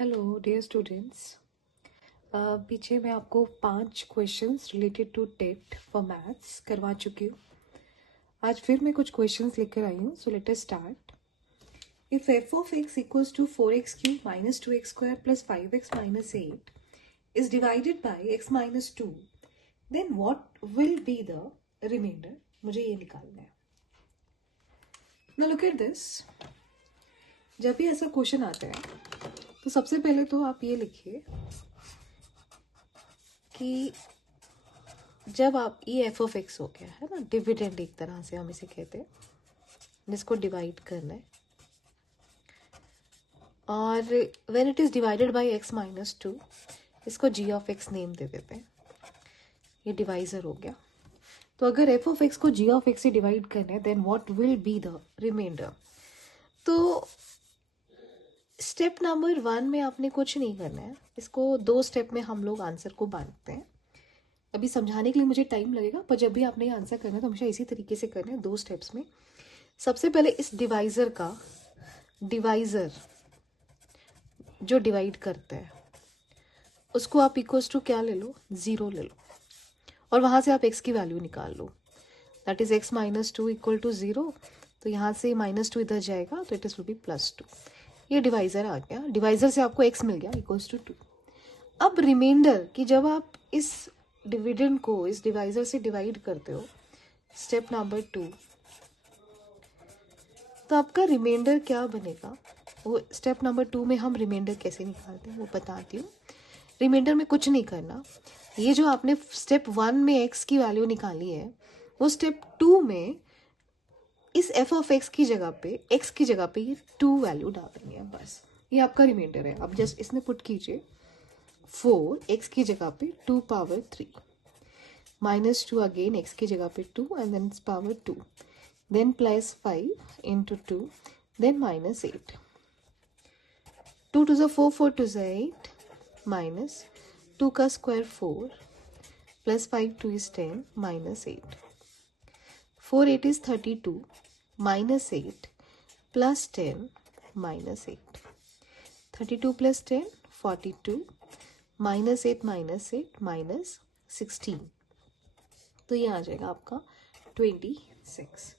Hello dear students. पीछे मैं आपको 5 questions related to TET for maths करवा चुकी हूँ। आज फिर मैं कुछ क्वेश्चंस लेकर आई हूँ। So let us start. If f of x equals to 4x cube minus 2x square plus 5x minus 8 is divided by x minus 2, then what will be the remainder. मुझे ये निकालना है। Now look at this. जब भी ऐसा question आता है तो सबसे पहले तो आप ये लिखिए कि जब आप ये एफ ऑफ एक्स हो गया है ना, डिविडेंड एक तरह से हम इसे कहते हैं, जिसको डिवाइड करना है, और when it is divided by x minus 2 इसको जी ऑफ एक्स नेम दे देते हैं। ये डिवाइजर हो गया। तो अगर एफ ऑफ एक्स को जी ऑफ एक्स से डिवाइड करना है then what will be the remainder. तो स्टेप नंबर 1 में आपने कुछ नहीं करना है। इसको 2 स्टेप में हम लोग आंसर को बांटते हैं। अभी समझाने के लिए मुझे टाइम लगेगा, पर जब भी आपने ये आंसर करना है तो हमेशा इसी तरीके से करना है, 2 स्टेप्स में। सबसे पहले इस डिवाइजर का डिवाइजर जो डिवाइड करता है उसको आप इक्वल्स टू क्या ले लो, 0 ले लो, और वहां से आप x की वैल्यू निकाल लो। That is x minus 2 equal to 0। तो यहाँ से माइनस 2 इधर जाएगा तो it is will be plus 2। ये डिवाइजर आ गया। डिवाइजर से आपको x मिल गया इक्वल्स टू 2। अब रिमाइंडर की जब आप इस डिविडेंड को इस डिवाइजर से डिवाइड करते हो, स्टेप नंबर 2, तो आपका रिमाइंडर क्या बनेगा। वो स्टेप नंबर 2 में हम रिमाइंडर कैसे निकालते हैं वो बताती हूँ। रिमाइंडर में कुछ नहीं करना। ये जो आपने स्टेप 1 में x की वैल्यू निकाली है, वो स्टेप 2 में इस f ऑफ x की जगह पे x की जगह पे ये 2 वैल्यू डाल देंगे है, बस। ये आपका रिमाइंडर है। अब जस्ट इसमें पुट कीजिए 4 x की जगह पे 2 पावर 3 माइनस 2 अगेन x की जगह पे 2 and then power 2, then plus 5 into 2, then minus 8. 2 to the 4, 4 to the 8, minus 2 का square 4, plus 5 2 is 10, minus 8. 4 8 is 32, minus 8, plus 10, minus 8. 32 plus 10, 42, minus 8, minus 16. तो ये आ जाएगा आपका 26.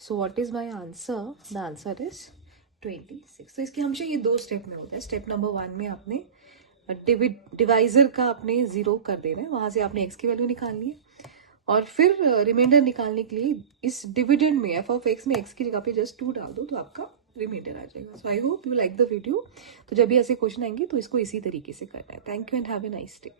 So what is my answer? The answer is 26. तो इसके हमेशा ये 2 step में होता है। स्टेप नंबर 1 में आपने डिवाइजर का आपने 0 कर देना है, वहां से आपने x की वैल्यू निकालनी है, और फिर रिमाइंडर निकालने के लिए इस डिविडेंड में एफ ऑफ एक्स में x की जगह पे जस्ट 2 डाल दो तो आपका रिमाइंडर आ जाएगा। So I hope you like the video. तो जब भी ऐसे क्वेश्चन आएंगे तो इसको इसी तरीके से करना है। Thank you and have a nice day.